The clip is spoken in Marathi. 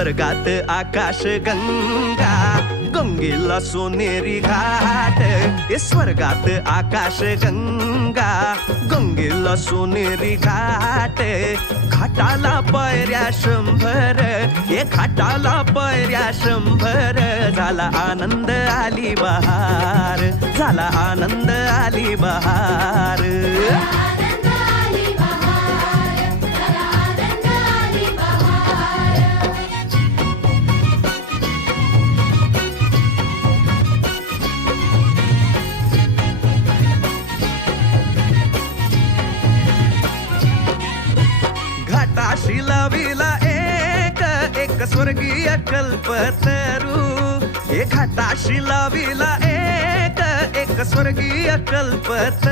स्वर्गात आकाश गंगा, गंगेला सोनेरी घाट. स्वर्गात आकाश गंगा, गंगेला सोनेरी घाट. घाटाला पायऱ्या 100, घाटाला पायऱ्या 100. झाला आनंद आली बहार, झाला आनंद आली बहार. घाटाशी लाविला एक स्वर्गीय कल्पतरू. घाटाशी लाविला एक स्वर्गीय कल्पतरू.